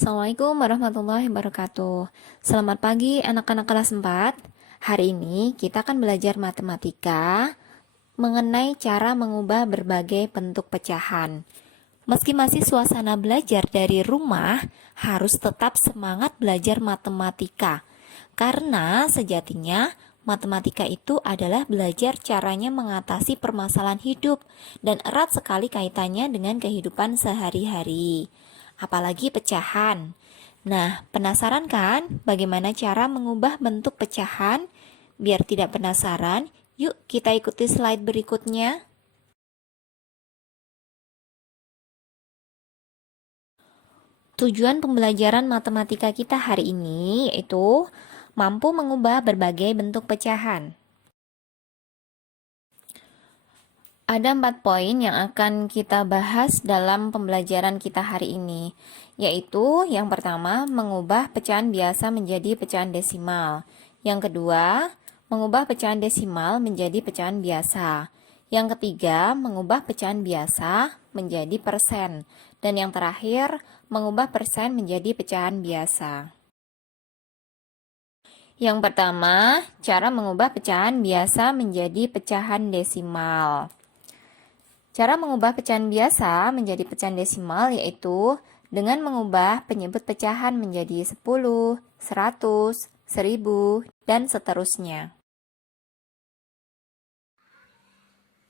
Assalamualaikum warahmatullahi wabarakatuh. Selamat pagi anak-anak kelas 4. Hari ini kita akan belajar matematika mengenai cara mengubah berbagai bentuk pecahan. Meski masih suasana belajar dari rumah, harus tetap semangat belajar matematika. Karena sejatinya matematika itu adalah belajar caranya mengatasi permasalahan hidup dan erat sekali kaitannya dengan kehidupan sehari-hari. Apalagi pecahan. Nah, penasaran kan bagaimana cara mengubah bentuk pecahan? Biar tidak penasaran, yuk kita ikuti slide berikutnya. Tujuan pembelajaran matematika kita hari ini yaitu mampu mengubah berbagai bentuk pecahan. Ada 4 poin yang akan kita bahas dalam pembelajaran kita hari ini, yaitu yang pertama, mengubah pecahan biasa menjadi pecahan desimal. Yang kedua, mengubah pecahan desimal menjadi pecahan biasa. Yang ketiga, mengubah pecahan biasa menjadi persen. Dan yang terakhir, mengubah persen menjadi pecahan biasa. Yang pertama, cara mengubah pecahan biasa menjadi pecahan desimal. Cara mengubah pecahan biasa menjadi pecahan desimal yaitu dengan mengubah penyebut pecahan menjadi 10, 100, 1000, dan seterusnya.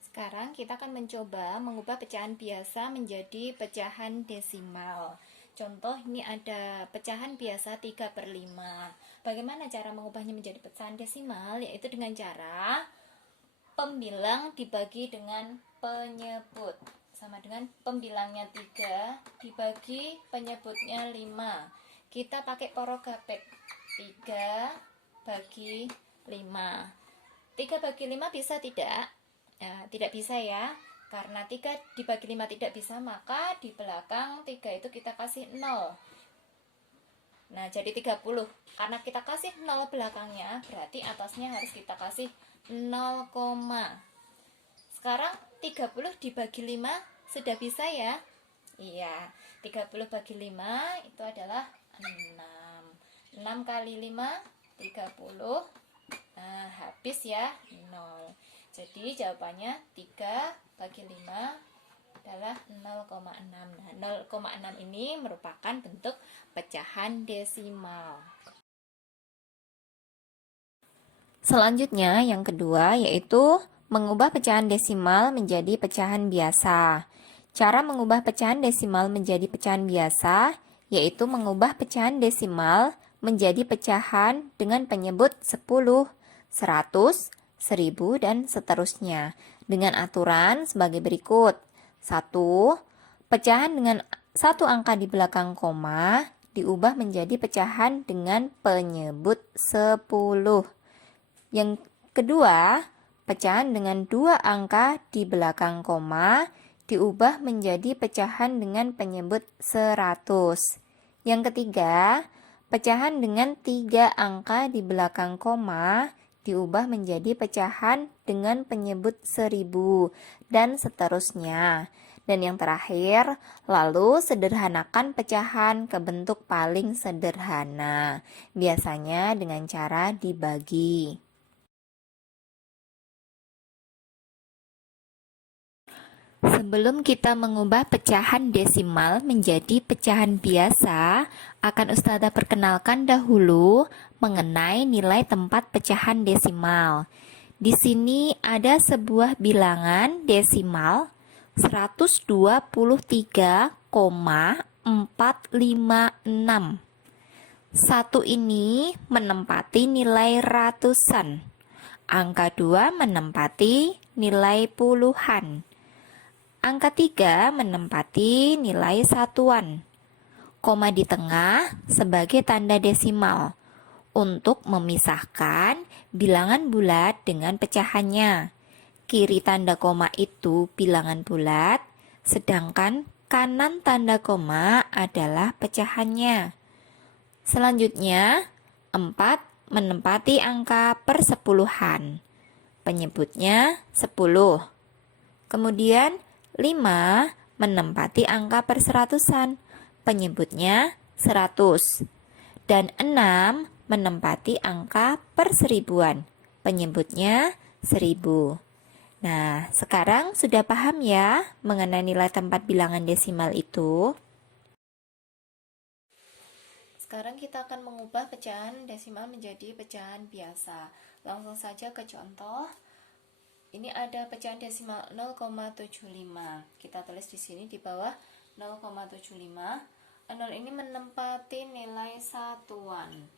Sekarang kita akan mencoba mengubah pecahan biasa menjadi pecahan desimal. Contoh, ini ada pecahan biasa 3/5. Bagaimana cara mengubahnya menjadi pecahan desimal? Yaitu dengan cara pembilang dibagi dengan penyebut, sama dengan pembilangnya 3 dibagi penyebutnya 5. Kita pakai porogapek, 3 bagi 5. 3 bagi 5 bisa tidak? Tidak bisa ya, karena 3 dibagi 5 tidak bisa, maka di belakang 3 itu kita kasih 0. Nah, jadi 30. Karena kita kasih 0 belakangnya, berarti atasnya harus kita kasih 0, sekarang 30 dibagi 5 sudah bisa ya? Iya, 30 bagi 5 itu adalah 6. 6 kali 5, 30. Nah, habis ya, 0. Jadi jawabannya 3 bagi 5 adalah 0,6. Nah, 0,6 ini merupakan bentuk pecahan desimal. Selanjutnya, yang kedua yaitu mengubah pecahan desimal menjadi pecahan biasa. Cara mengubah pecahan desimal menjadi pecahan biasa yaitu mengubah pecahan desimal menjadi pecahan dengan penyebut 10, 100, 1000, dan seterusnya dengan aturan sebagai berikut. 1. Pecahan dengan satu angka di belakang koma diubah menjadi pecahan dengan penyebut 10. Yang kedua, pecahan dengan 2 angka di belakang koma diubah menjadi pecahan dengan penyebut 100. Yang ketiga, pecahan dengan 3 angka di belakang koma diubah menjadi pecahan dengan penyebut 1000, dan seterusnya. Dan yang terakhir, lalu sederhanakan pecahan ke bentuk paling sederhana, biasanya dengan cara dibagi. Sebelum kita mengubah pecahan desimal menjadi pecahan biasa, akan Ustazah perkenalkan dahulu mengenai nilai tempat pecahan desimal. Di sini ada sebuah bilangan desimal 123,456. Satu ini menempati nilai ratusan. Angka 2 menempati nilai puluhan. Angka 3 menempati nilai satuan. Koma di tengah sebagai tanda desimal untuk memisahkan bilangan bulat dengan pecahannya. Kiri tanda koma itu bilangan bulat, sedangkan kanan tanda koma adalah pecahannya. Selanjutnya, 4 menempati angka persepuluhan. Penyebutnya 10. Kemudian 5 menempati angka perseratusan. Penyebutnya 100. Dan 6 menempati angka perseribuan. Penyebutnya 1000. Nah, sekarang sudah paham ya mengenai nilai tempat bilangan desimal itu? Sekarang kita akan mengubah pecahan desimal menjadi pecahan biasa. Langsung saja ke contoh. Ini ada pecahan desimal 0,75. Kita tulis di sini di bawah 0,75. 0 ini menempati nilai satuan.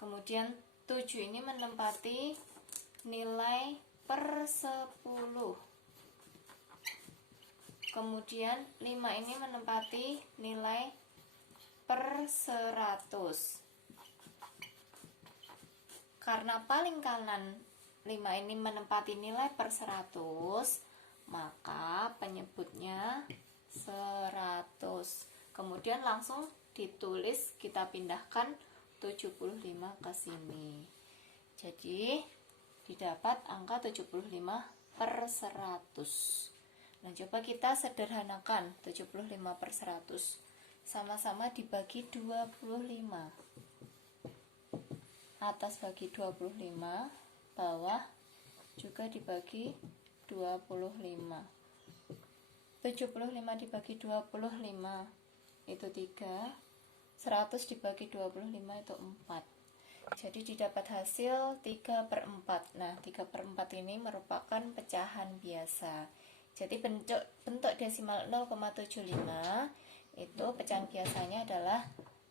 Kemudian 7 ini menempati nilai per 10. Kemudian 5 ini menempati nilai per 100. Karena paling kanan 5 ini menempati nilai per 100, maka penyebutnya 100. Kemudian langsung ditulis, kita pindahkan 75 ke sini. Jadi didapat angka 75 per 100. Nah, coba kita sederhanakan 75 per 100. Sama-sama dibagi 25. Atas bagi 25, bawah juga dibagi 25. 75 dibagi 25 itu 3. 100 dibagi 25 itu 4. Jadi didapat hasil 3/4. Nah, 3/4 ini merupakan pecahan biasa. Jadi bentuk desimal 0,75 itu pecahan biasanya adalah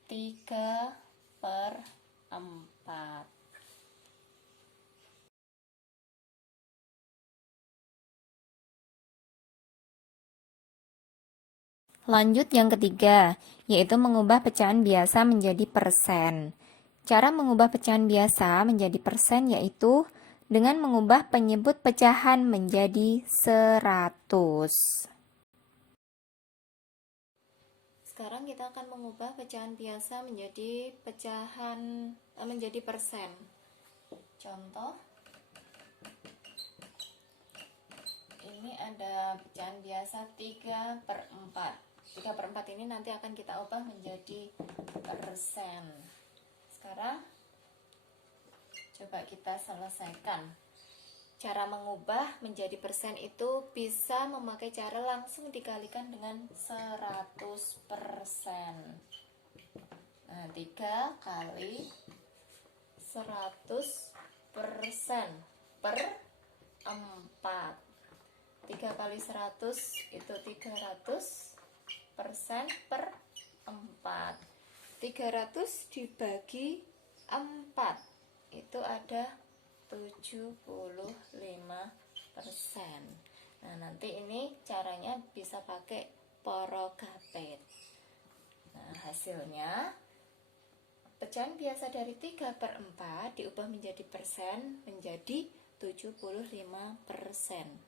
3/4. Lanjut yang ketiga, yaitu mengubah pecahan biasa menjadi persen. Cara mengubah pecahan biasa menjadi persen yaitu dengan mengubah penyebut pecahan menjadi 100. Sekarang kita akan mengubah pecahan biasa menjadi persen. Contoh, ini ada pecahan biasa 3/4. 3/4 ini nanti akan kita ubah menjadi persen. Sekarang coba kita selesaikan. Cara mengubah menjadi persen itu bisa memakai cara langsung dikalikan dengan 100%. Nah, 3 kali 100% per 4. 3 kali 100 itu 300% per 4. 300 dibagi 4 itu ada 75%. Nah, nanti ini caranya bisa pakai porogapet. Nah, hasilnya pecahan biasa dari 3/4 diubah menjadi persen menjadi 75%.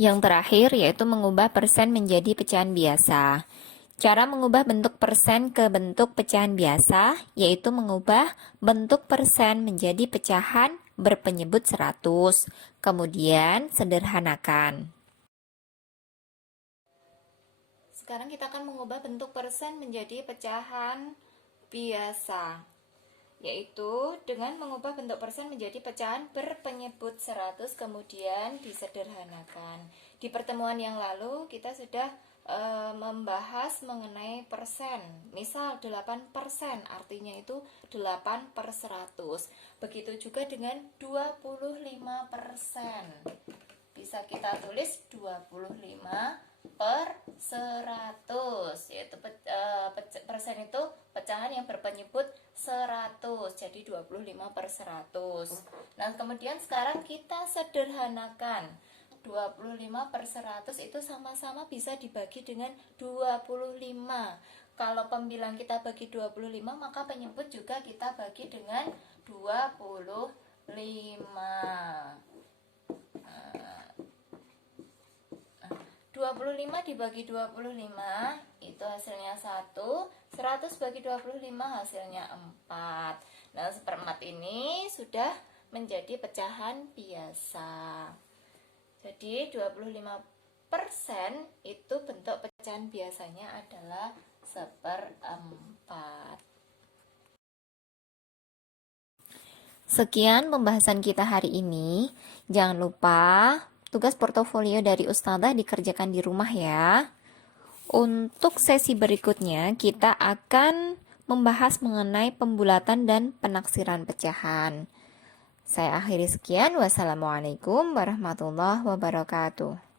Yang terakhir yaitu mengubah persen menjadi pecahan biasa. Cara mengubah bentuk persen ke bentuk pecahan biasa yaitu mengubah bentuk persen menjadi pecahan berpenyebut 100, kemudian sederhanakan. Sekarang kita akan mengubah bentuk persen menjadi pecahan biasa, yaitu dengan mengubah bentuk persen menjadi pecahan berpenyebut 100 kemudian disederhanakan. Di pertemuan yang lalu kita sudah membahas mengenai persen. Misal 8%, artinya itu 8/100. Begitu juga dengan 25%. Bisa kita tulis 25/100, yaitu persen itu pecahan yang berpenyebut 100, jadi 25/100. Nah, kemudian sekarang kita sederhanakan. 25/100 itu sama-sama bisa dibagi dengan 25. Kalau pembilang kita bagi 25, maka penyebut juga kita bagi dengan 25. 25 dibagi 25 itu hasilnya 1, 100 bagi 25 hasilnya 4. Nah, 1/4 ini sudah menjadi pecahan biasa. Jadi 25% itu bentuk pecahan biasanya adalah 1/4. Sekian pembahasan kita hari ini. Jangan lupa tugas portofolio dari Ustazah dikerjakan di rumah ya. Untuk sesi berikutnya kita akan membahas mengenai pembulatan dan penaksiran pecahan. Saya akhiri sekian. Wassalamualaikum warahmatullahi wabarakatuh.